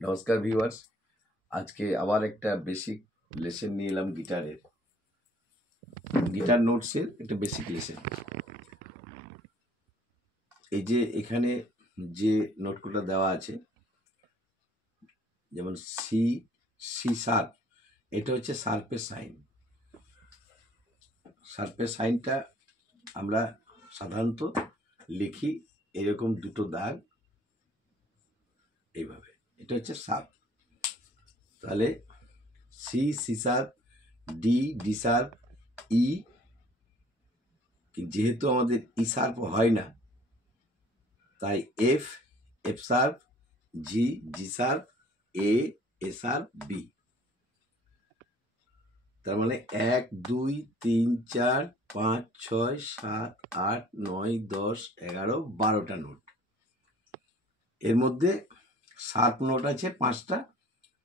নমস্কার ভিউয়ার্স, আজকে আবার একটা বেসিক লেসন নিয়ে এলাম গিটারের। গিটার নোটসের একটা বেসিক লেসন। এই যে এখানে যে নোটগুলো দেওয়া আছে, যেমন সি, সি শার্প, এটা হচ্ছে শার্পের সাইন। শার্পের সাইনটা আমরা সাধারণত লিখি এরকম দুটো দাগ, এইভাবে। এটা হচ্ছে শার্প। তাহলে C, C sharp, D, D sharp, E, যেহেতু আমাদের ই শার্প হয় না, তাই F, F sharp, G, G sharp, A, A sharp, B. তার মানে 1, 2, 3, 4, 5, 6, 7, 8, 9, 10, 11, 12টা নোট। এর মধ্যে শার্প নোট আছে 5টা: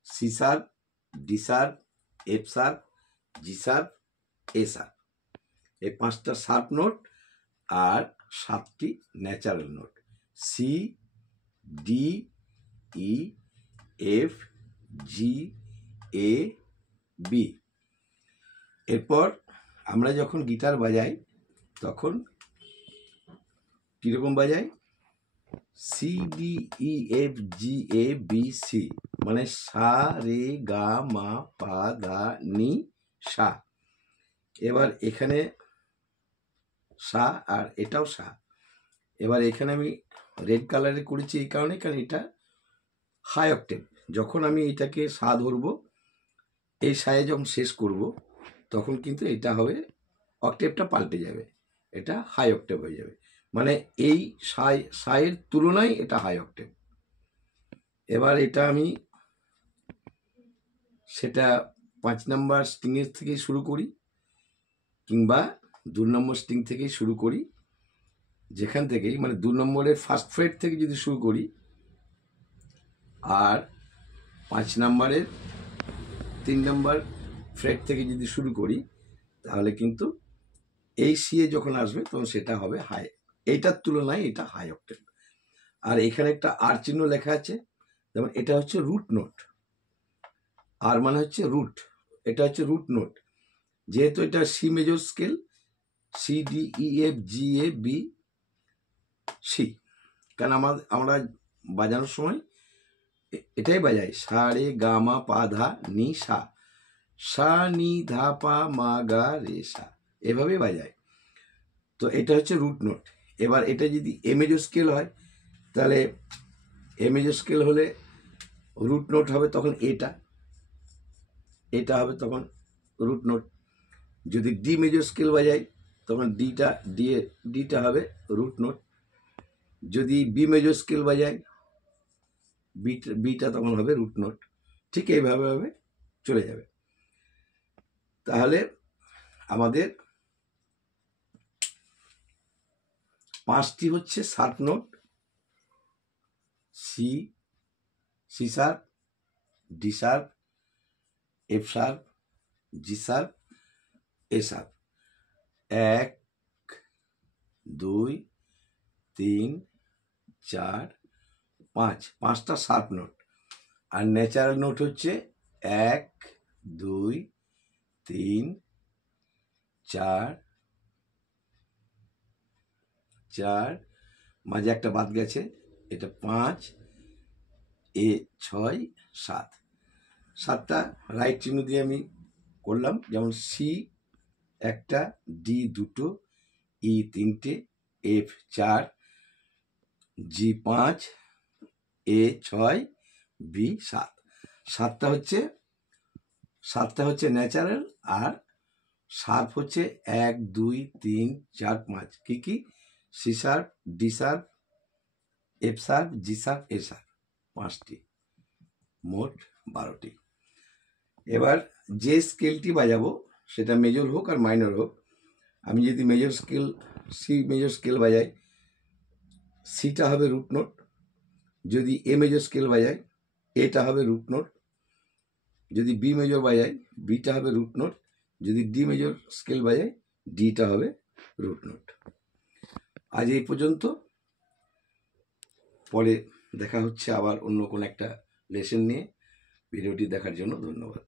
C sharp, D sharp, F sharp, G sharp, A sharp. এই 5টা শার্প নোট আর 7টি natural note: C, D, E, F, G, A, B. এরপর আমরা যখন গিটার বাজাই তখন কীরকম বাজাই? C, D, E, F, G, A, B, C, মানে সা, রে, গা, মা, পা, ধা, নি, সা। এবার এখানে সা আর এটাও সা। এবার এখানে আমি রেড কালারে করেছি এই কারণে, কারণ এটা হাই অক্টেভ। যখন আমি এটাকে সা ধরবো, এই সায়ে যখন শেষ করব, তখন কিন্তু এটা হবে, অক্টেভটা পাল্টে যাবে, এটা হাই অক্টেভ হয়ে যাবে। মানে এই সায়ের তুলনায় এটা হাই অক্টেভ। এবার এটা আমি সেটা 5 নম্বর স্ট্রিংয়ের থেকেই শুরু করি, কিংবা 2 নম্বর স্ট্রিং থেকেই শুরু করি। যেখান থেকেই, মানে 2 নম্বরের ফার্স্ট ফ্রেট থেকে যদি শুরু করি, আর 5 নম্বরের 3 নম্বর ফ্রেট থেকে যদি শুরু করি, তাহলে কিন্তু এই সিএ যখন আসবে তখন সেটা হবে হাই। এইটার তুলনায় এটা হাই অক্টেভ। আর এখানে একটা আর চিহ্ন লেখা আছে, যেমন এটা হচ্ছে রুট নোট। আর মানে হচ্ছে রুট, এটা হচ্ছে রুট নোট। যেহেতু এটা C major scale, C, D, E, F, G, A, B, C. কারণ আমরা বাজানোর সময় এটাই বাজাই: সা, রে, গা, মা, পা, ধা, নি, সা। সা, নি, ধা, পা, মা, গা, রে, সা, এভাবেই বাজায়। তো এটা হচ্ছে রুট নোট। এবার এটা যদি এ মেজর স্কেল হয়, তাহলে এ মেজর স্কেল হলে রুট নোট হবে তখন এটা হবে তখন রুট নোট। যদি ডি মেজর স্কেল বাজাই, তখন ডিটা হবে রুট নোট। যদি বি মেজর স্কেল বাজাই, বিটা তখন হবে রুট নোট। ঠিক এইভাবে চলে যাবে। তাহলে আমাদের 5টি হচ্ছে sharp note: C, C sharp, D sharp, F sharp, G sharp, A sharp. 1, 2, 3, 4, 5, 5টা শার্প নোট। আর ন্যাচারাল নোট হচ্ছে 1, 2, 3, 4, মাঝে একটা বাদ গেছে, এটা 5, এ 6, 7। 7টা রাইট চিহ্ন দিয়ে আমি করলাম, যেমন সি একটা, ডি 2টো, ই 3টে, এফ 4, জি 5, এ 6, বি 7। 7টা হচ্ছে ন্যাচারাল, আর শার্প হচ্ছে 1, 2, 3, 4, 5। কি? C sharp, D sharp, F sharp, G sharp, A sharp. 5টি, মোট 12টি। এবার যে স্কেলটি বাজাবো, সেটা মেজর হোক আর মাইনর হোক, আমি যদি major scale, C major scale বাজাই, সিটা হবে রুট নোট। যদি এ মেজর স্কেল বাজাই, এটা হবে রুট নোট। যদি বি মেজর বাজাই, বিটা হবে রুট নোট। যদি ডি মেজর স্কেল বাজাই, ডিটা হবে রুট নোট। আজ এই পর্যন্ত, পরে দেখা হচ্ছে আবার অন্য কোনো একটা লেসেন নিয়ে ভিডিওটি দেখার জন্য ধন্যবাদ।